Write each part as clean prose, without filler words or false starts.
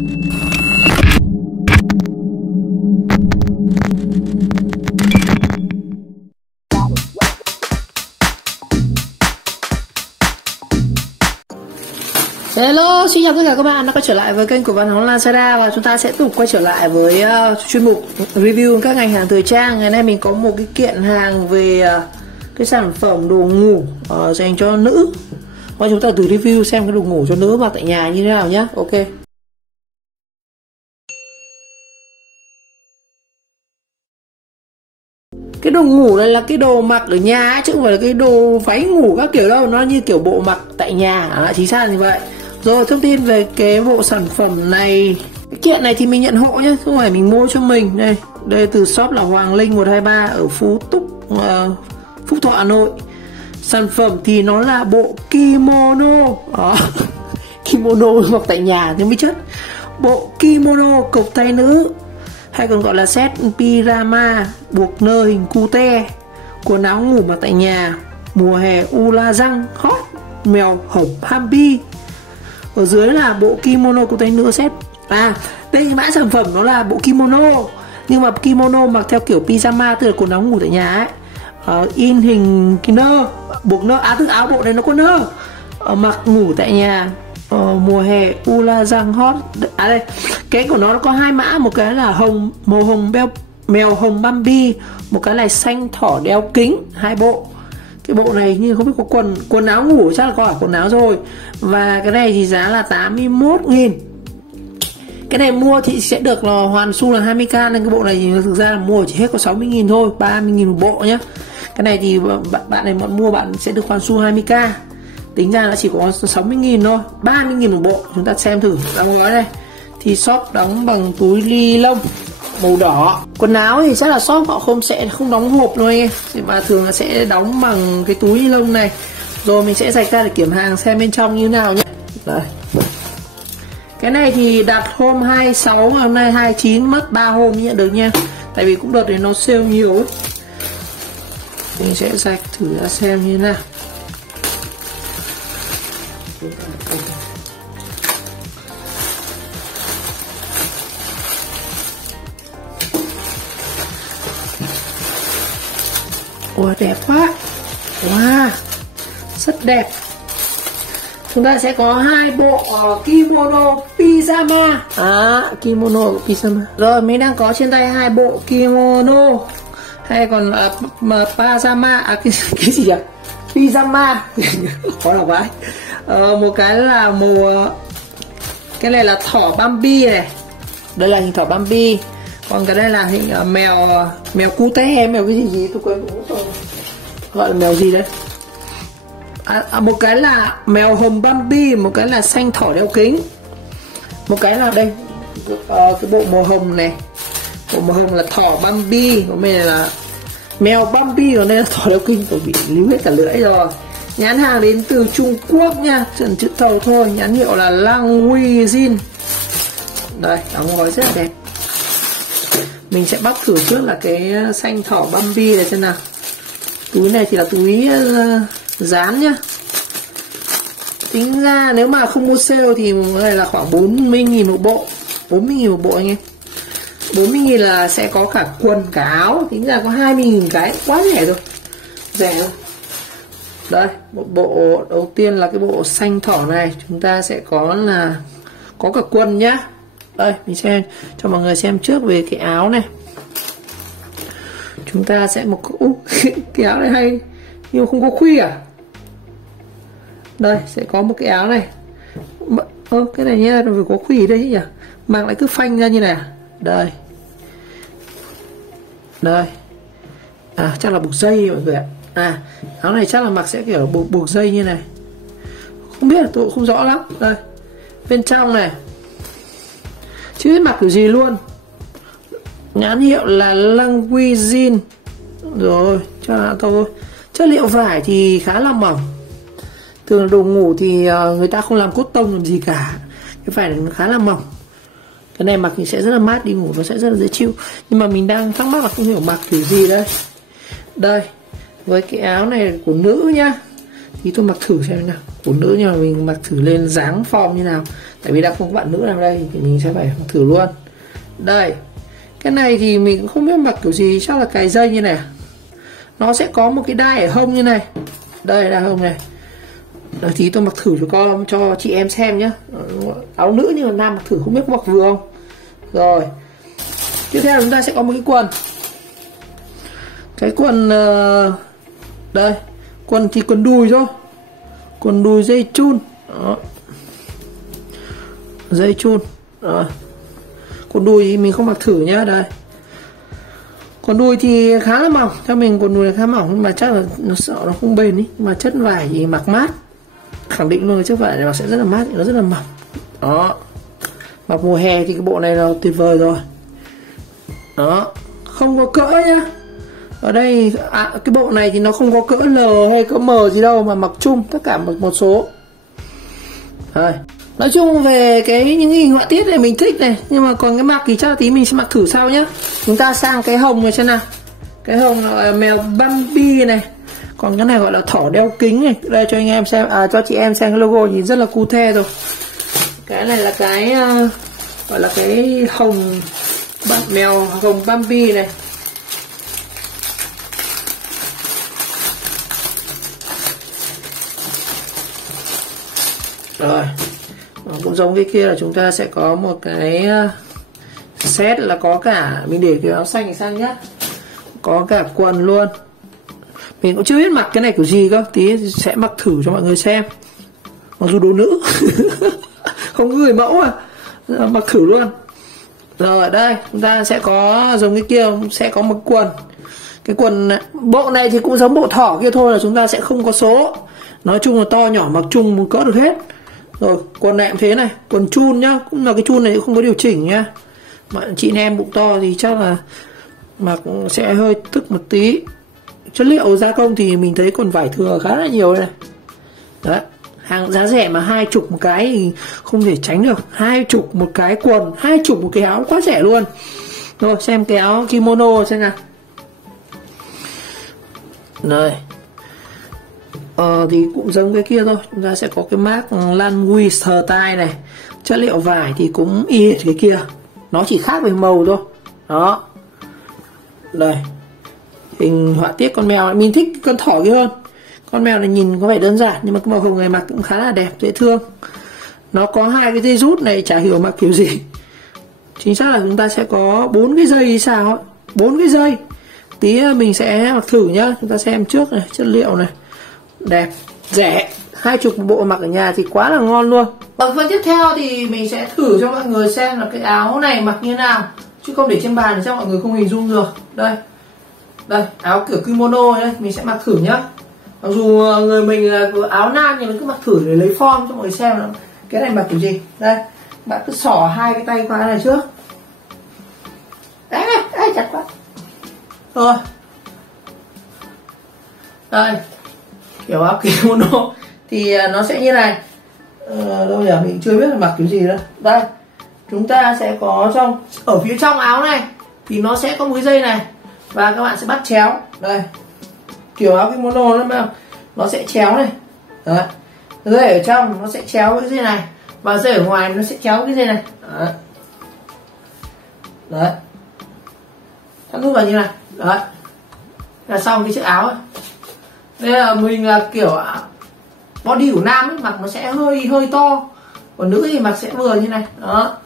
Hello, xin chào tất cả các bạn đã quay trở lại với kênh của Văn Hóa Lazada. Và chúng ta sẽ tiếp tục quay trở lại với chuyên mục review các ngành hàng thời trang. Ngày nay mình có một cái kiện hàng về cái sản phẩm đồ ngủ dành cho nữ. Và chúng ta thử review xem cái đồ ngủ cho nữ mặc tại nhà như thế nào nhé. Ok. Cái đồ ngủ này là cái đồ mặc ở nhà ấy, chứ không phải là cái đồ váy ngủ các kiểu đâu. Nó như kiểu bộ mặc tại nhà, chính xác như vậy. Rồi, thông tin về cái bộ sản phẩm này. Cái kiện này thì mình nhận hộ nhé, không phải mình mua cho mình. Đây từ shop là Hoàng Linh 123 ở Phú Túc, Phúc Thọ, Hà Nội. Sản phẩm thì nó là bộ kimono. Kimono mặc tại nhà nhưng mới chất. Bộ kimono cộc tay nữ, hay còn gọi là set pyjama buộc nơ hình cute, quần áo ngủ mặc tại nhà mùa hè ula răng hot mèo hồng Hampi. Ở dưới là bộ kimono của tay nữ set. Đây cái mã sản phẩm nó là bộ kimono, nhưng mà kimono mặc theo kiểu pyjama, tức là quần áo ngủ tại nhà ấy. In hình cái nơ, buộc nơ, tức áo bộ này nó có nơ, mặc ngủ tại nhà mùa hè ula răng hot. Đây cái của nó có hai mã, một cái là màu hồng mèo hồng Bambi, một cái là xanh thỏ đeo kính, hai bộ. Cái bộ này như không biết có quần áo ngủ, chắc là có cả quần áo rồi. Và cái này thì giá là 81.000. Cái này mua thì sẽ được là hoàn xu là 20k, nên cái bộ này thì thực ra là mua chỉ hết có 60.000 thôi, 30.000 một bộ nhé. Cái này thì bạn này mua bạn sẽ được hoàn xu 20k. Tính ra là chỉ có 60.000 thôi, 30.000 một bộ. Chúng ta xem thử đóng gói đây. Thì shop đóng bằng túi ni lông màu đỏ. Quần áo thì chắc là shop họ sẽ không đóng hộp đâu anh em, mà thường là sẽ đóng bằng cái túi ni lông này. Rồi mình sẽ rạch ra để kiểm hàng xem bên trong như nào nhé. Đây. Cái này thì đặt hôm 26, hôm nay 29, mất 3 hôm mới nhận được nha. Tại vì cũng đợt này nó sale nhiều ấy. Mình sẽ rạch thử ra xem như thế nào. Ủa đẹp quá. Wow, rất đẹp. Chúng ta sẽ có hai bộ kimono pyjama. Kimono pyjama. Rồi mình đang có trên tay hai bộ kimono, hay còn là pyjama, cái gì nhỉ? Pyjama. Khó đọc vậy. Một cái là màu, cái này là thỏ Bambi này. Đây là hình thỏ Bambi. Còn cái đây là hình mèo cute, mèo cái gì tôi quên rồi. Gọi là mèo gì đấy. Một cái là mèo hồng Bambi, một cái là xanh thỏ đeo kính. Một cái là đây, cái bộ màu hồng này. Bộ màu hồng là thỏ Bambi, còn bên này là mèo Bambi, còn đây là thỏ đeo kính. Tôi bị líu hết cả lưỡi rồi. Nhãn hàng đến từ Trung Quốc nha, trần chữ thầu thôi. Nhãn hiệu là Languijin. Đây, đóng gói rất là đẹp. Mình sẽ bóc thử trước là cái xanh thỏ Bambi này xem nào. Túi này thì là túi dán nhá. Tính ra nếu mà không mua sale thì này là khoảng 40.000 một bộ. 40.000 một bộ anh em. 40.000 là sẽ có cả quần cả áo. Tính ra có 20.000 cái, quá rẻ rồi. Rẻ rồi. Đây, một bộ đầu tiên là cái bộ xanh thỏ này. Chúng ta sẽ có cả quần nhá. Đây, mình xem cho mọi người xem trước về cái áo này. Chúng ta sẽ cái áo này hay nhưng không có khuy à. Đây sẽ có một cái áo này. Cái này nhá, nó phải có khuy ở đây nhỉ. Mang lại cứ phanh ra như này. Đây. Đây. Chắc là buộc dây mọi người ạ. Áo này chắc là mặc sẽ kiểu buộc dây như này. Không biết, tôi cũng không rõ lắm. Đây. Bên trong này chưa biết mặc kiểu gì luôn. Nhãn hiệu là Languijin. Rồi, cho là thôi. Chất liệu vải thì khá là mỏng. Thường đồ ngủ thì người ta không làm cốt tông làm gì cả. Cái vải này nó khá là mỏng. Cái này mặc thì sẽ rất là mát, đi ngủ nó sẽ rất là dễ chịu. Nhưng mà mình đang thắc mắc là không hiểu mặc kiểu gì đây. Đây, với cái áo này của nữ nhá. Thì tôi mặc thử xem nào. Của nữ nhưng mà mình mặc thử lên dáng form như nào. tại vì đã không có bạn nữ nào đây thì mình sẽ phải mặc thử luôn. Đây, cái này thì mình cũng không biết mặc kiểu gì, chắc là cài dây như này. Nó sẽ có một cái đai ở hông như này. Đây là hông này. Đấy, thì tôi mặc thử cho chị em xem nhé. Áo nữ nhưng mà nam mặc thử không biết mặc vừa không. Rồi, tiếp theo chúng ta sẽ có một cái quần. Cái quần đây, quần thì quần đùi thôi, quần đùi dây chun. Đó, dây chun. Đó. Quần đùi thì mình không mặc thử nhá. Đây, quần đùi thì khá là mỏng, theo mình quần đùi là khá mỏng, nhưng mà chắc là nó sợ nó không bền ý. Mà chất vải thì mặc mát, khẳng định luôn chất vải này mặc sẽ rất là mát, nó rất là mỏng. Đó, mặc mùa hè thì cái bộ này là tuyệt vời rồi. Đó, không có cỡ nhá. Ở đây cái bộ này thì nó không có cỡ L hay cỡ M gì đâu, mà mặc chung tất cả một số. Đây. Nói chung về những hình họa tiết này mình thích này, nhưng mà còn cái mặc thì chắc tí mình sẽ mặc thử sau nhá. Chúng ta sang cái hồng này xem nào. Cái hồng là mèo Bambi này. Còn cái này gọi là thỏ đeo kính này. Đây cho anh em xem, cho chị em xem cái logo nhìn rất là cute rồi. Cái này là cái gọi là cái mèo hồng Bambi này. Rồi, cũng giống cái kia là chúng ta sẽ có một cái set là có cả, mình để cái áo xanh sang nhá, có cả quần luôn. Mình cũng chưa biết mặc cái này kiểu gì cơ, tí sẽ mặc thử cho mọi người xem. Mặc dù đồ nữ không gửi mẫu mặc thử luôn. Rồi đây, chúng ta sẽ có giống cái kia, sẽ có một quần. Cái quần này, bộ này thì cũng giống bộ thỏ kia thôi, là chúng ta sẽ không có số. Nói chung là to nhỏ mặc chung một cỡ được hết. Rồi, quần này cũng thế này, quần chun nhá, cũng là cái chun này không có điều chỉnh nhá. Mà chị em bụng to thì chắc là mặc sẽ hơi tức một tí. Chất liệu gia công thì mình thấy còn vải thừa khá là nhiều đây này. Đấy, hàng giá rẻ mà 20 một cái thì không thể tránh được. 20 một cái quần, 20 một cái áo, quá rẻ luôn. Rồi, xem cái áo kimono xem nào. Đây, thì cũng giống cái kia thôi. Chúng ta sẽ có cái mác Language style này. Chất liệu vải thì cũng y cái kia, nó chỉ khác về màu thôi. Đó, đây, hình họa tiết con mèo này. Mình thích con thỏ kia hơn. Con mèo này nhìn có vẻ đơn giản, nhưng mà cái màu hồng này mặc cũng khá là đẹp, dễ thương. Nó có hai cái dây rút này, chả hiểu mặc kiểu gì. Chính xác là chúng ta sẽ có 4 cái dây sao ấy, 4 cái dây. Tí mình sẽ mặc thử nhá. Chúng ta xem trước này, chất liệu này đẹp, rẻ, 20 bộ mặc ở nhà thì quá là ngon luôn. Bằng phần tiếp theo thì mình sẽ thử cho mọi người xem là cái áo này mặc như nào, chứ không để trên bàn thì chắc mọi người không hình dung được. Đây, đây, áo kiểu kimono đây, mình sẽ mặc thử nhá. Mặc dù người mình là áo nam nhưng mình cứ mặc thử để lấy form cho mọi người xem là cái này mặc kiểu gì. Đây, bạn cứ xỏ hai cái tay qua cái này trước. Đấy, chặt quá. Rồi, đây, kiểu áo kimono thì nó sẽ như này. Đâu nhỉ, mình chưa biết là mặc kiểu gì đâu. Đây, chúng ta sẽ có ở phía trong áo này thì nó sẽ có một cái dây này, và các bạn sẽ bắt chéo. Đây, kiểu áo kimono nó sẽ chéo này. Đấy, dây ở trong nó sẽ chéo với cái dây này, và dây ở ngoài nó sẽ chéo cái dây này. Đấy, đấy, thắt nút vào như này. Đấy, là xong cái chiếc áo ấy. Đây là mình là kiểu body của nam ấy, mặc nó sẽ hơi to, còn nữ thì mặc sẽ vừa như này. Đó,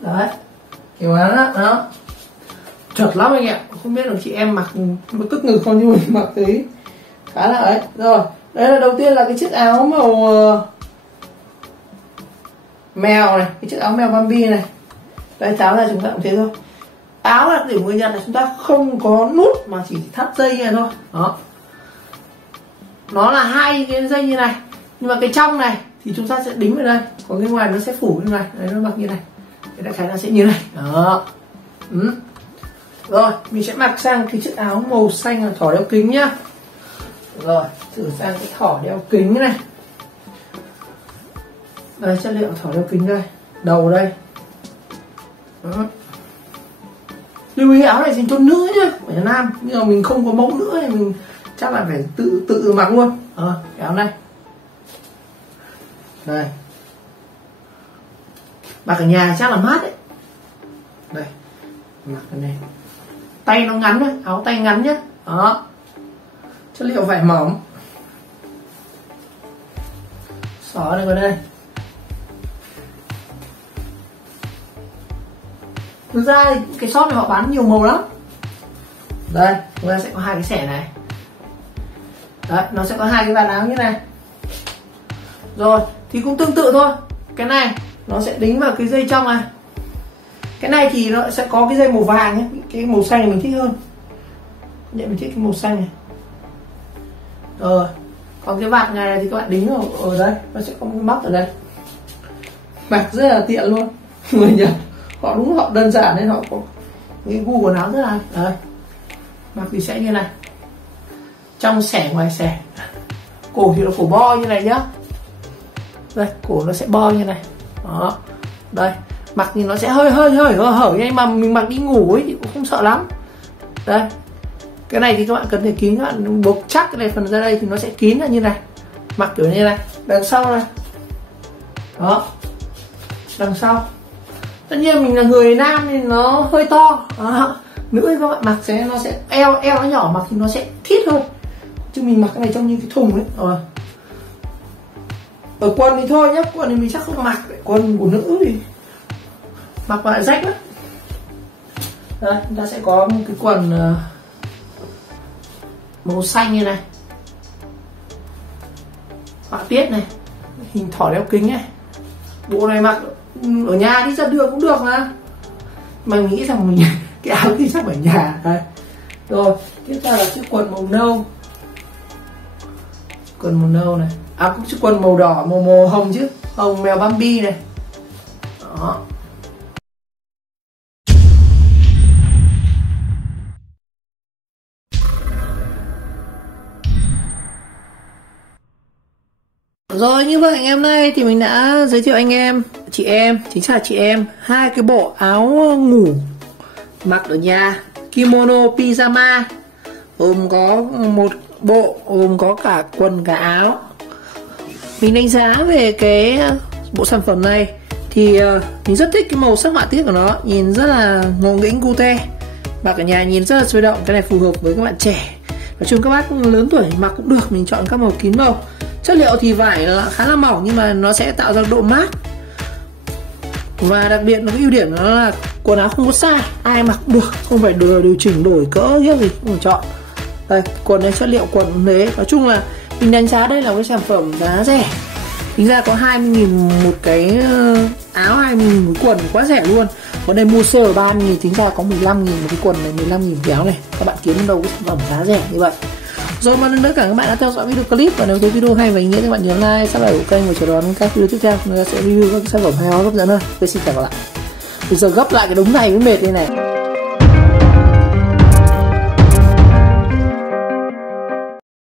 đấy, kiểu đó, chật lắm anh ạ. Không biết là chị em mặc tức ngực không, nhưng mình mặc thấy khá là ấy. Rồi, đây là đầu tiên là cái chiếc áo màu mèo này, cái chiếc áo mèo Bambi này. Đây, tháo ra chúng ta cũng thế thôi. Áo là điểm nguyên nhân là chúng ta không có nút mà chỉ thắt dây như này thôi. Đó, nó là hai cái dây như này, nhưng mà cái trong này thì chúng ta sẽ đính vào đây, còn cái ngoài nó sẽ phủ như này. Đấy, nó mặc như này, cái đại khái nó sẽ như này. Đó. Rồi, mình sẽ mặc sang cái chiếc áo màu xanh là thỏ đeo kính nhá. Rồi, thử sang cái thỏ đeo kính này. Đây, chất liệu thỏ đeo kính đây, đầu đây. Đó. Lưu ý áo này dành cho nữ nhá, phải là nam. Nhưng mà mình không có mẫu nữa thì mình chắc là phải tự mặc luôn. Cái áo này. Đây, Mặc ở nhà chắc là mát đấy. Đây, mặc cái này, tay nó ngắn đấy, áo tay ngắn nhá. Đó, chất liệu vải mỏng, xỏ này vào đây. Thực ra thì cái shop này họ bán nhiều màu lắm. Đây, chúng ta sẽ có hai cái xẻ này. Đấy, nó sẽ có hai cái vạt áo như này. Rồi, thì cũng tương tự thôi. Cái này nó sẽ đính vào cái dây trong này. Cái này thì nó sẽ có cái dây màu vàng nhé. Cái màu xanh này mình thích hơn. Mình thích cái màu xanh này. Rồi, còn cái vạt này thì các bạn đính ở đây. Nó sẽ có một cái móc ở đây. Mặc rất là tiện luôn. Người Nhật họ đơn giản nên họ có cái gu quần áo rất là đấy. Mặc thì sẽ như này, trong xẻ ngoài xẻ. Cổ thì là cổ bo như này nhá. Đây, cổ nó sẽ bo như này. Đó, đây, mặc thì nó sẽ hơi hở nhưng mà mình mặc đi ngủ ấy thì cũng không sợ lắm. Đây, cái này thì các bạn cần phải kín, các bạn buộc chắc cái này phần ra đây thì nó sẽ kín ra như này. Mặc kiểu như này, đằng sau này. Đó, đằng sau. Tất nhiên mình là người nam thì nó hơi to. Đó. Nữ thì các bạn mặc sẽ nó sẽ eo nó nhỏ, mặc thì nó sẽ thít hơn. Chứ mình mặc cái này trong như cái thùng ấy. Rồi. Ở quần thì thôi nhá, quần thì mình chắc không mặc. Quần của nữ thì mặc vào lại rách lắm. Đây, chúng ta sẽ có một cái quần màu xanh như này, họa tiết này, hình thỏ đeo kính này. Bộ này mặc ở nhà đi ra đường cũng được mà mình nghĩ rằng mình cái áo thì chắc ở nhà. Đây. Rồi tiếp theo là chiếc quần màu nâu, quần màu nâu này, cũng chiếc quần màu đỏ, màu hồng chứ, hồng mèo Bambi này. Đó. Rồi, như vậy ngày hôm nay thì mình đã giới thiệu anh em, chị em, chính xác là chị em, hai cái bộ áo ngủ mặc ở nhà, kimono pyjama, gồm có một bộ, gồm có cả quần cả áo. Mình đánh giá về cái bộ sản phẩm này thì mình rất thích cái màu sắc họa tiết của nó, nhìn rất là ngộ nghĩnh cute, mặc ở nhà nhìn rất là sôi động. Cái này phù hợp với các bạn trẻ, nói chung các bác lớn tuổi mặc cũng được. Mình chọn các màu kín màu. Chất liệu thì vải là khá là mỏng nhưng mà nó sẽ tạo ra độ mát. Và đặc biệt nó cái ưu điểm nó là quần áo không có size, ai mặc được, không phải điều chỉnh đổi cỡ gì cũng chọn. Đây, quần này chất liệu quần thế. Nói chung là mình đánh giá đây là cái sản phẩm giá rẻ. Tính ra có 20.000 một cái áo, 20.000 một quần, quá rẻ luôn. Còn đây mua sale 30.000, tính ra có 15.000 một cái quần này, 15.000 cái áo này. Các bạn kiếm đâu cái sản phẩm giá rẻ như vậy. Rồi, một lần nữa cảm ơn các bạn đã theo dõi video clip, và nếu thấy video hay và ý nghĩa các bạn nhớ like, subscribe của kênh và chờ đón các video tiếp theo. Chúng ta sẽ review các sản phẩm hay ho hấp dẫn hơn. Tôi xin chào các bạn. Bây giờ gấp lại cái đống này mới mệt đây này.